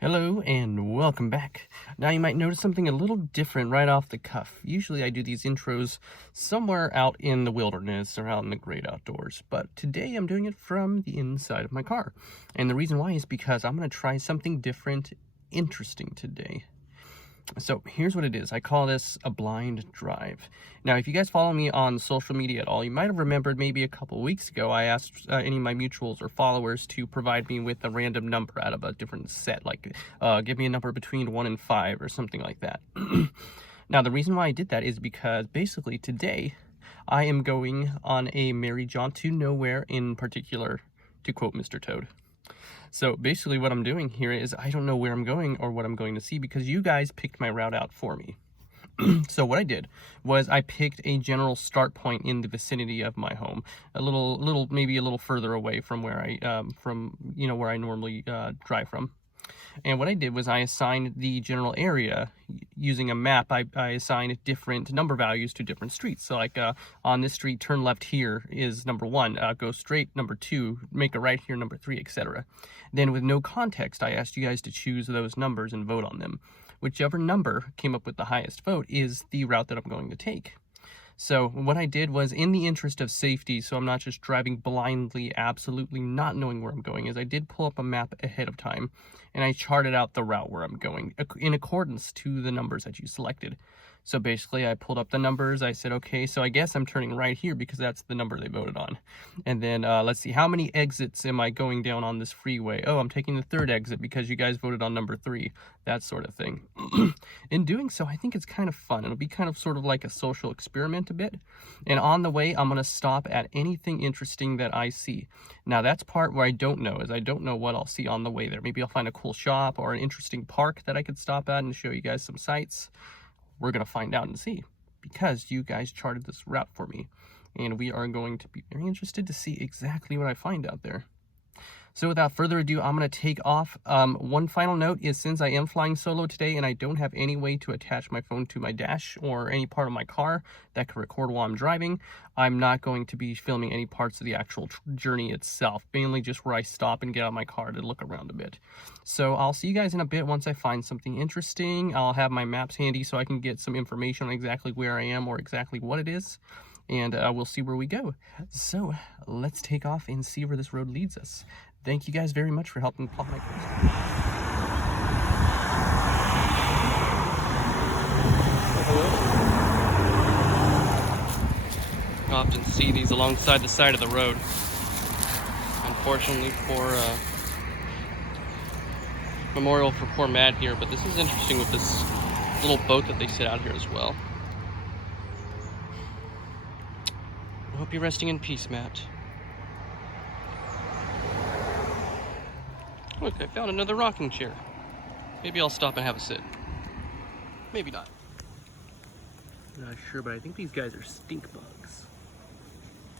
Hello and welcome back. Now you might notice something a little different right off the cuff. Usually I do these intros somewhere out in the wilderness or out in the great outdoors, but today I'm doing it from the inside of my car. And the reason why is because I'm going to try something different, interesting today. So here's what it is. I call this a blind drive. Now, if you guys follow me on social media at all, you might have remembered maybe a couple weeks ago, I asked any of my mutuals or followers to provide me with a random number out of a different set, like give me a number between 1 and 5 or something like that. Now, the reason why I did that is because basically today I am going on a merry jaunt to nowhere in particular, to quote Mr. Toad. So basically what I'm doing here is I don't know where I'm going or what I'm going to see because you guys picked my route out for me. So what I did was I picked a general start point in the vicinity of my home, maybe a little further away from where where I normally drive from. And what I did was I assigned the general area using a map. I assigned different number values to different streets. So like on this street, turn left here is number 1, go straight number 2, make a right here number 3, etc. Then with no context, I asked you guys to choose those numbers and vote on them. Whichever number came up with the highest vote is the route that I'm going to take. So what I did was, in the interest of safety, so I'm not just driving blindly, absolutely not knowing where I'm going, is I did pull up a map ahead of time, and I charted out the route where I'm going in accordance to the numbers that you selected. So basically, I pulled up the numbers. I said, okay, so I guess I'm turning right here because that's the number they voted on. And then let's see, how many exits am I going down on this freeway? Oh, I'm taking the 3rd exit because you guys voted on number 3, that sort of thing. In doing so, I think it's kind of fun. It'll be kind of sort of like a social experiment a bit. And on the way, I'm going to stop at anything interesting that I see. Now, that's part where I don't know, is I don't know what I'll see on the way there. Maybe I'll find a cool shop or an interesting park that I could stop at and show you guys some sights. We're going to find out and see, because you guys charted this route for me, and we are going to be very interested to see exactly what I find out there. So without further ado, I'm going to take off. One final note is, since I am flying solo today and I don't have any way to attach my phone to my dash or any part of my car that can record while I'm driving, I'm not going to be filming any parts of the actual journey itself, mainly just where I stop and get out of my car to look around a bit. So I'll see you guys in a bit once I find something interesting. I'll have my maps handy so I can get some information on exactly where I am or exactly what it is. And we'll see where we go. So let's take off and see where this road leads us. Thank you guys very much for helping pop my question. I often see these alongside the side of the road. Unfortunately for memorial for poor Matt here, but this is interesting with this little boat that they sit out here as well. I hope you're resting in peace, Matt. Look, I found another rocking chair. Maybe I'll stop and have a sit. Maybe not. Not sure, but I think these guys are stink bugs.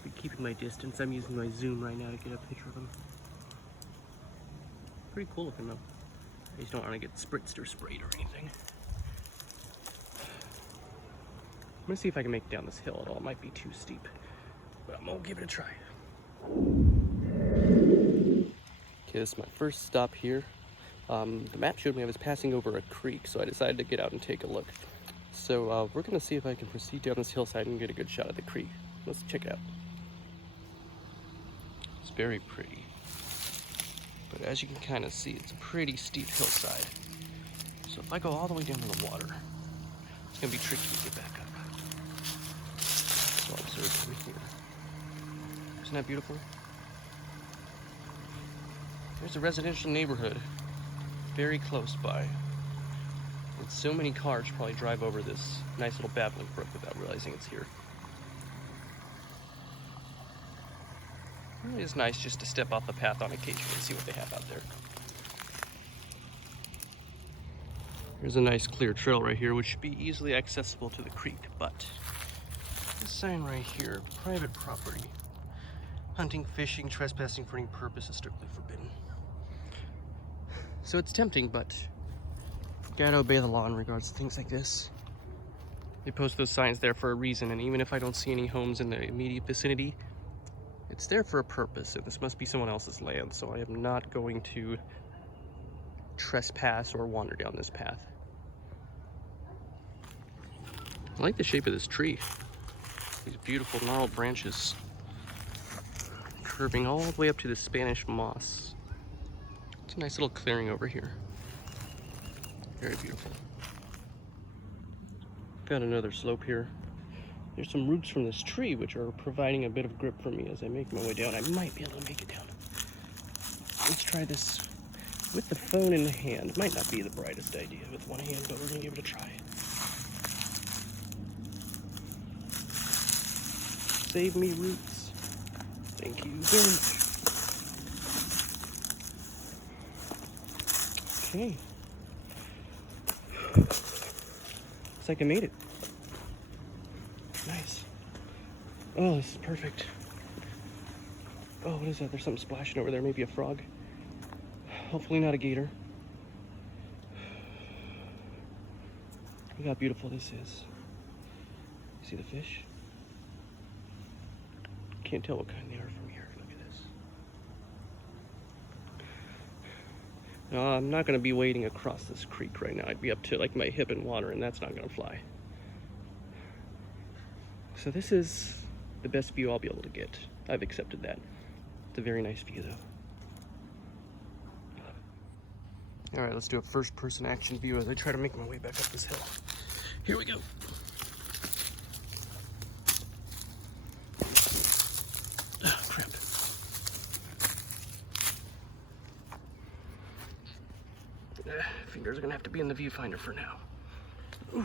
Be keeping my distance. I'm using my zoom right now to get a picture of them. Pretty cool looking though. I just don't want to get spritzed or sprayed or anything. I'm gonna see if I can make it down this hill at all. It might be too steep, but I'm gonna give it a try. Okay, this is my first stop here. The map showed me I was passing over a creek, so I decided to get out and take a look. So we're gonna see if I can proceed down this hillside and get a good shot of the creek. Let's check it out. It's very pretty. But as you can kind of see, it's a pretty steep hillside. So if I go all the way down to the water, it's gonna be tricky to get back up. So I'll observe from here. Isn't that beautiful? There's a residential neighborhood very close by. And so many cars probably drive over this nice little babbling brook without realizing it's here. It is nice just to step off the path on occasion and see what they have out there. There's a nice clear trail right here, which should be easily accessible to the creek, but this sign right here, private property. Hunting, fishing, trespassing for any purpose is strictly forbidden. So it's tempting, but gotta obey the law in regards to things like this. They post those signs there for a reason, and even if I don't see any homes in the immediate vicinity, it's there for a purpose, and this must be someone else's land, so I am not going to trespass or wander down this path. I like the shape of this tree. These beautiful gnarled branches curving all the way up to the Spanish moss. It's a nice little clearing over here. Very beautiful. Got another slope here. There's some roots from this tree which are providing a bit of grip for me as I make my way down. I might be able to make it down. Let's try this with the phone in the hand. Might not be the brightest idea with one hand, but we're gonna give it a try. Save me, roots. Thank you very much. Okay. Looks like I made it. Nice. Oh, this is perfect. Oh, what is that? There's something splashing over there. Maybe a frog. Hopefully not a gator. Look how beautiful this is. See the fish? Can't tell what kind they are from here. Look at this. No, I'm not going to be wading across this creek right now. I'd be up to like my hip in water, and that's not going to fly. So this is the best view I'll be able to get. I've accepted that. It's a very nice view, though. All right, let's do a first-person action view as I try to make my way back up this hill. Here we go. Oh, crap. Fingers are gonna have to be in the viewfinder for now. Ooh.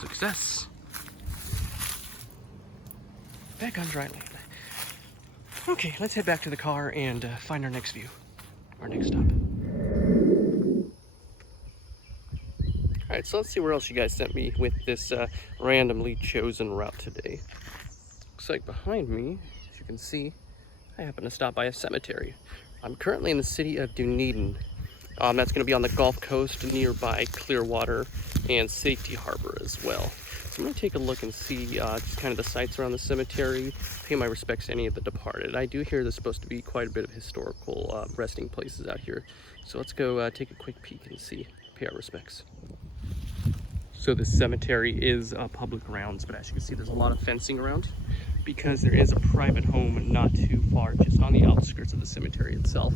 Success. Back on dry land. Okay, let's head back to the car and find our next view, our next stop. Alright, so let's see where else you guys sent me with this randomly chosen route today. Looks like behind me, as you can see, I happen to stop by a cemetery. I'm currently in the city of Dunedin. That's going to be on the Gulf Coast nearby Clearwater and Safety Harbor as well. So I'm going to take a look and see just kind of the sights around the cemetery, pay my respects to any of the departed. I do hear there's supposed to be quite a bit of historical resting places out here. So let's go take a quick peek and see, pay our respects. So this cemetery is public grounds, but as you can see, there's a lot of fencing around because there is a private home not too far, just on the outskirts of the cemetery itself.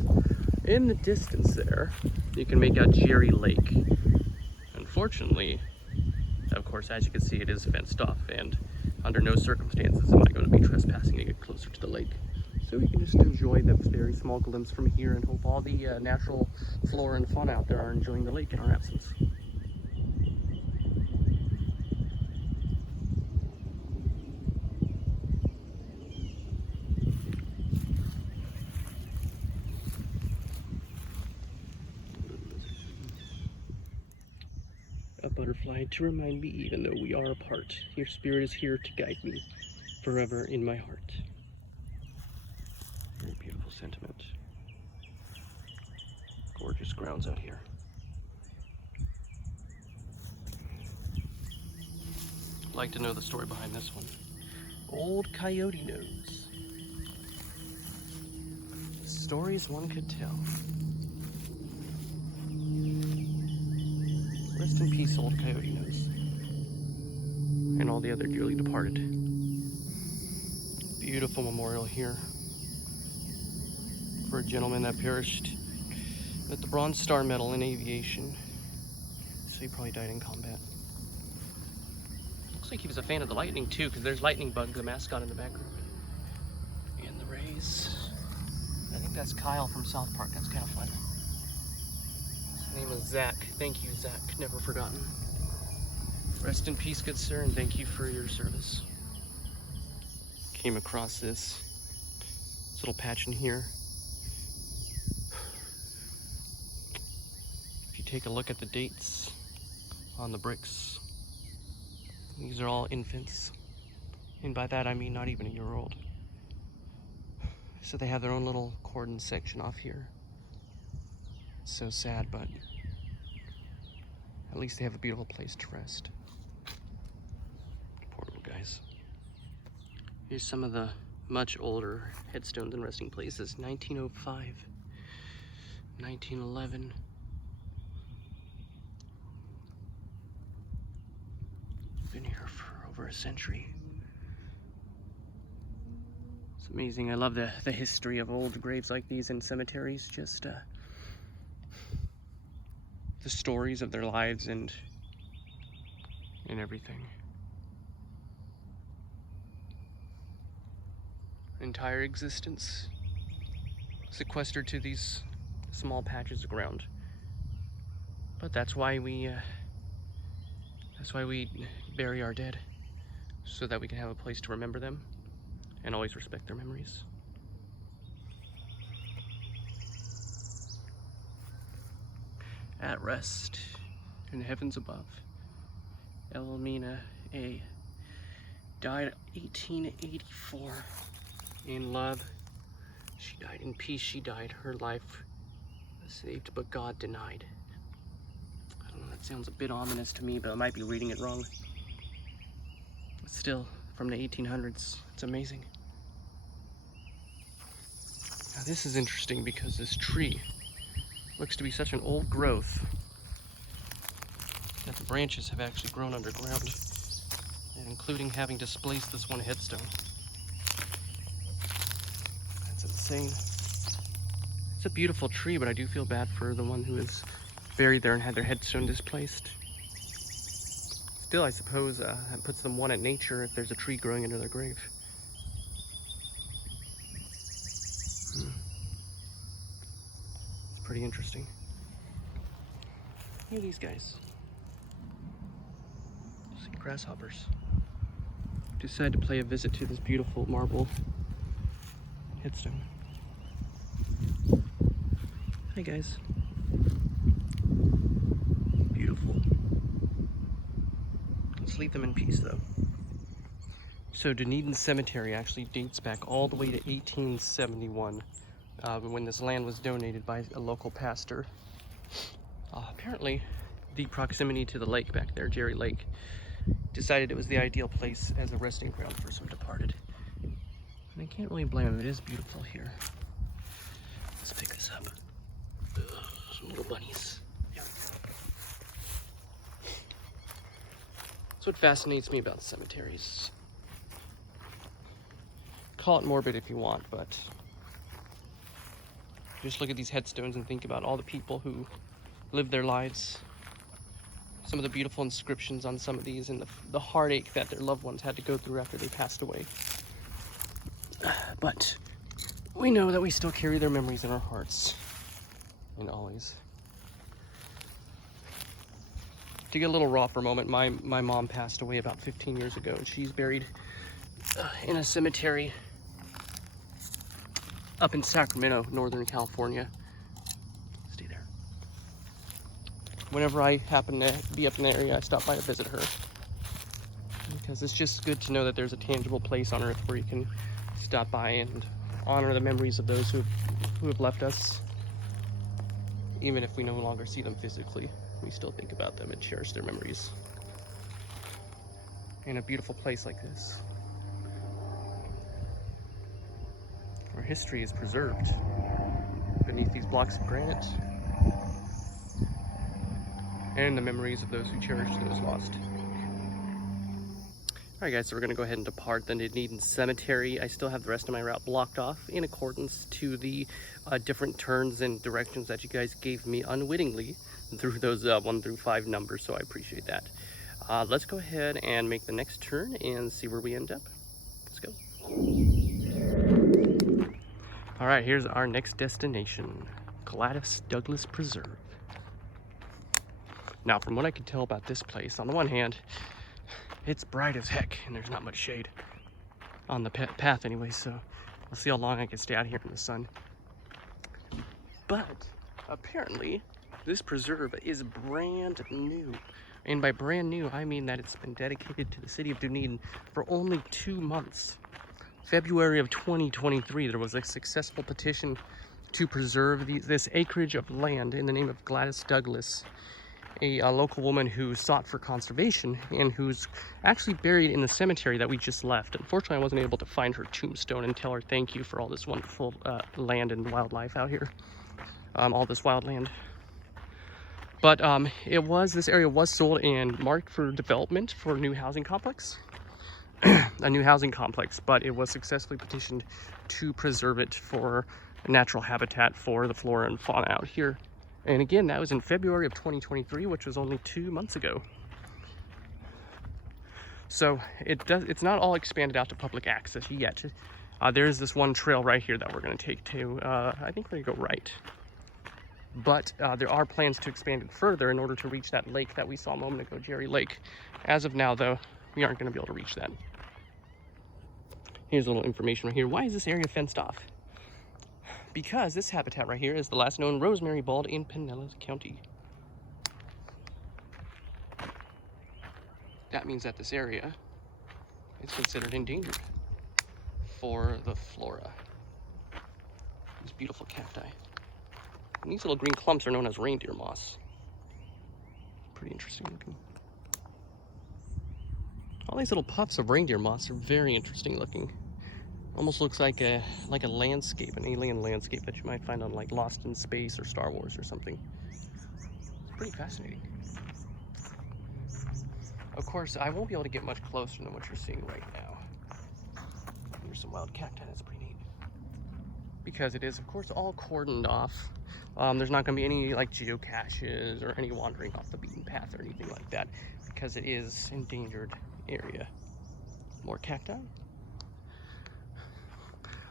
In the distance there, you can make out Jerry Lake. Unfortunately, of course, as you can see, it is fenced off, and under no circumstances am I going to be trespassing to get closer to the lake. So we can just enjoy the very small glimpse from here and hope all the natural flora and fauna out there are enjoying the lake in our absence. A butterfly to remind me, even though we are apart, your spirit is here to guide me forever in my heart. Very beautiful sentiment. Gorgeous grounds out here. I'd like to know the story behind this one. Old Coyote Nose. Stories one could tell. Rest in peace, old Coyote Nose. And all the other dearly departed. Beautiful memorial here for a gentleman that perished with the Bronze Star Medal in aviation. So he probably died in combat. Looks like he was a fan of the lightning too, because there's Lightning Bug, the mascot, in the background. And the rays. I think that's Kyle from South Park. That's kind of fun. His name is Zach. Thank you, Zach. Never forgotten. Rest in peace, good sir, and thank you for your service. Came across this little patch in here. If you take a look at the dates on the bricks, these are all infants. And by that I mean not even a year old. So they have their own little cordon section off here. It's so sad, but at least they have a beautiful place to rest. Poor little guys. Here's some of the much older headstones and resting places. 1905, 1911. Been here for over a century. It's amazing. I love the history of old graves like these in cemeteries. Just the stories of their lives and everything. Entire existence sequestered to these small patches of ground. But that's why we bury our dead, so that we can have a place to remember them and always respect their memories. At rest in the heavens above, Elmina A. died 1884 in love. She died in peace. She died. Her life was saved, but God denied. I don't know, that sounds a bit ominous to me, but I might be reading it wrong. But still, from the 1800s, it's amazing. Now this is interesting because this tree looks to be such an old growth that the branches have actually grown underground, and including having displaced this one headstone. That's insane. It's a beautiful tree, but I do feel bad for the one who is buried there and had their headstone displaced. Still, I suppose it puts them one at nature if there's a tree growing under their grave. It's pretty interesting. Look at these guys. See grasshoppers. Decided to pay a visit to this beautiful marble headstone. Hi guys. Beautiful. Let's leave them in peace though. So Dunedin Cemetery actually dates back all the way to 1871, when this land was donated by a local pastor. Apparently, the proximity to the lake back there, Jerry Lake, decided it was the ideal place as a resting ground for some departed. And I can't really blame him. It is beautiful here. Let's pick this up. Ugh, some little bunnies. There we go. That's what fascinates me about cemeteries. Call it morbid if you want, but just look at these headstones and think about all the people who lived their lives. Some of the beautiful inscriptions on some of these, and the heartache that their loved ones had to go through after they passed away. But we know that we still carry their memories in our hearts, and always. To get a little raw for a moment, my mom passed away about 15 years ago, and she's buried in a cemetery up in Sacramento, Northern California. Stay there. Whenever I happen to be up in the area, I stop by to visit her, because it's just good to know that there's a tangible place on earth where you can stop by and honor the memories of those who have left us. Even if we no longer see them physically, we still think about them and cherish their memories. In a beautiful place like this, where history is preserved beneath these blocks of granite, and the memories of those who cherish those lost. Alright guys, so we're going to go ahead and depart the Dunedin Cemetery. I still have the rest of my route blocked off in accordance to the different turns and directions that you guys gave me unwittingly through those 1 through 5 numbers, so I appreciate that. Let's go ahead and make the next turn and see where we end up. Let's go. Alright, here's our next destination, Gladys Douglas Preserve. Now, from what I can tell about this place, on the one hand, it's bright as heck, and there's not much shade on the path anyway, so we'll see how long I can stay out here in the sun. But apparently, this preserve is brand new. And by brand new, I mean that it's been dedicated to the city of Dunedin for only 2 months. February of 2023, there was a successful petition to preserve this acreage of land in the name of Gladys Douglas. a local woman who sought for conservation and who's actually buried in the cemetery that we just left. Unfortunately, I wasn't able to find her tombstone and tell her thank you for all this wonderful land and wildlife out here, all this wildland. But this area was sold and marked for development for a new housing complex. A new housing complex, but it was successfully petitioned to preserve it for natural habitat for the flora and fauna out here. And again, that was in February of 2023, which was only 2 months ago. So it's not all expanded out to public access yet. There's this one trail right here that we're going to take to, I think we're going to go right. But there are plans to expand it further in order to reach that lake that we saw a moment ago, Jerry Lake. As of now, though, we aren't going to be able to reach that. Here's a little information right here. Why is this area fenced off? Because this habitat right here is the last known rosemary bald in Pinellas County. That means that this area is considered endangered for the flora. These beautiful cacti. And these little green clumps are known as reindeer moss. Pretty interesting looking. All these little puffs of reindeer moss are very interesting looking. Almost looks like a landscape, an alien landscape that you might find on like Lost in Space or Star Wars or something. It's pretty fascinating. Of course, I won't be able to get much closer than what you're seeing right now. Here's some wild cacti, that's pretty neat. Because it is, of course, all cordoned off. There's not going to be any like geocaches or any wandering off the beaten path or anything like that, because it is endangered area. More cacti.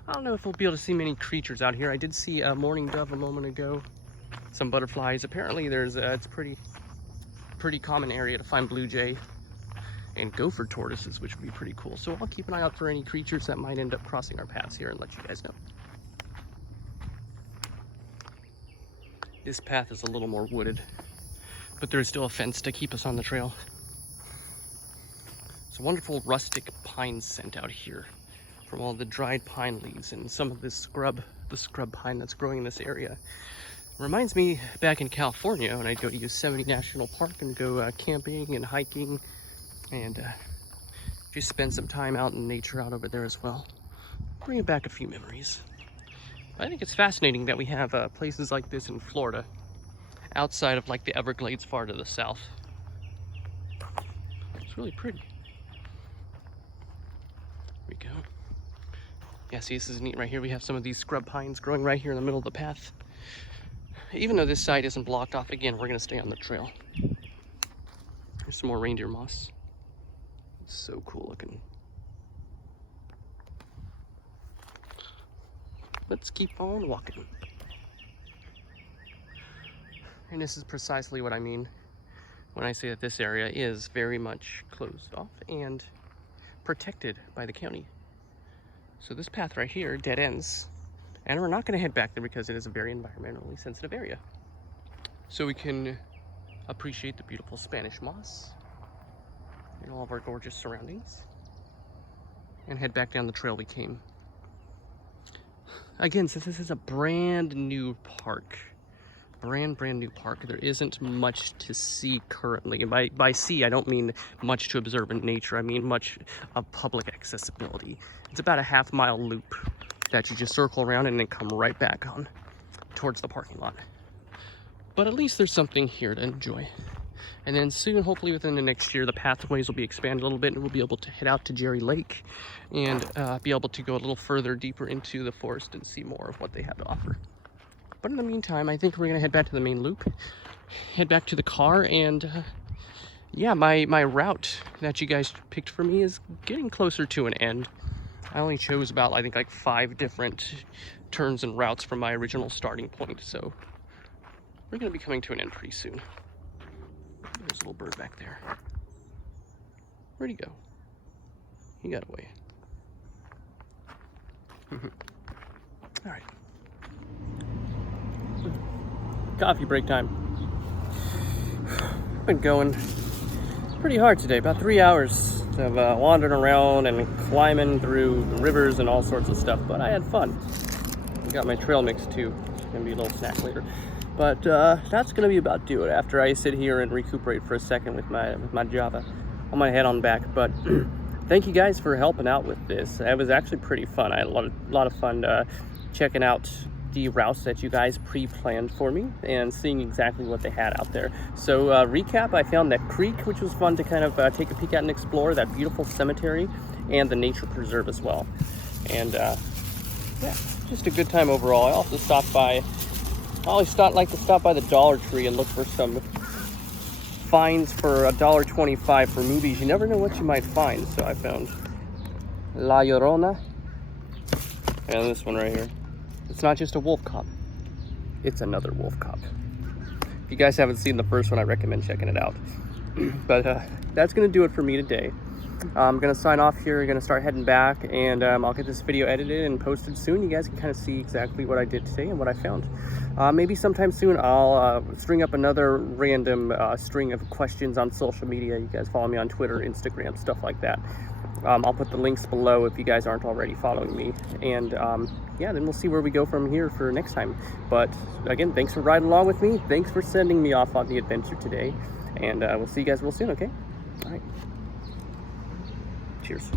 I don't know if we'll be able to see many creatures out here. I did see a mourning dove a moment ago. Some butterflies. Apparently there's it's pretty common area to find blue jay and gopher tortoises, which would be pretty cool. So I'll keep an eye out for any creatures that might end up crossing our paths here and let you guys know. This path is a little more wooded, but there's still a fence to keep us on the trail. It's a wonderful rustic pine scent out here from all the dried pine leaves and some of this scrub pine that's growing in this area. It reminds me back in California when I'd go to Yosemite National Park and go camping and hiking and just spend some time out in nature out over there as well. Bringing back a few memories. I think it's fascinating that we have places like this in Florida outside of like the Everglades far to the south. It's really pretty. Here we go. Yeah, see, this is neat right here. We have some of these scrub pines growing right here in the middle of the path. Even though this side isn't blocked off, again, we're going to stay on the trail. There's some more reindeer moss. It's so cool looking. Let's keep on walking. And this is precisely what I mean when I say that this area is very much closed off and protected by the county. So this path right here dead ends, and we're not going to head back there because it is a very environmentally sensitive area. So we can appreciate the beautiful Spanish moss and all of our gorgeous surroundings and head back down the trail we came. Again, since this is a brand new park, brand new park, there isn't much to see currently. By see, I don't mean much to observe in nature. I mean much of public accessibility. It's about a half-mile loop that you just circle around and then come right back on towards the parking lot. But at least there's something here to enjoy. And then soon, hopefully within the next year, the pathways will be expanded a little bit and we'll be able to head out to Jerry Lake and be able to go a little further deeper into the forest and see more of what they have to offer. But in the meantime, I think we're gonna head back to the main loop, head back to the car, and yeah, my route that you guys picked for me is getting closer to an end. I only chose about, I think, like 5 different turns and routes from my original starting point, so we're gonna be coming to an end pretty soon. There's a little bird back there. Where'd he go? He got away. All right. Coffee break time. Been going pretty hard today, about 3 hours of wandering around and climbing through rivers and all sorts of stuff, but I had fun. I got my trail mix too. It's gonna be a little snack later. But that's gonna be about do it after I sit here and recuperate for a second with my Java. I'm gonna head on back, but thank you guys for helping out with this. It was actually pretty fun. I had a lot of fun checking out the routes that you guys pre-planned for me and seeing exactly what they had out there. So recap, I found that creek, which was fun to kind of take a peek at and explore, that beautiful cemetery, and the nature preserve as well. And yeah, just a good time overall. I also stopped by, I always like to stop by the Dollar Tree and look for some finds for $1.25 for movies. You never know what you might find. So I found La Llorona and this one right here. It's not just a wolf cop, it's another wolf cop. If you guys haven't seen the first one, I recommend checking it out. But that's gonna do it for me today. I'm gonna sign off here, gonna start heading back, and I'll get this video edited and posted soon. You guys can kind of see exactly what I did today and what I found. Maybe sometime soon I'll string up another random string of questions on social media. You guys follow me on Twitter, Instagram, stuff like that. I'll put the links below if you guys aren't already following me. And yeah, then we'll see where we go from here for next time. But again, thanks for riding along with me. Thanks for sending me off on the adventure today. And we'll see you guys real soon, okay? All right. Cheers.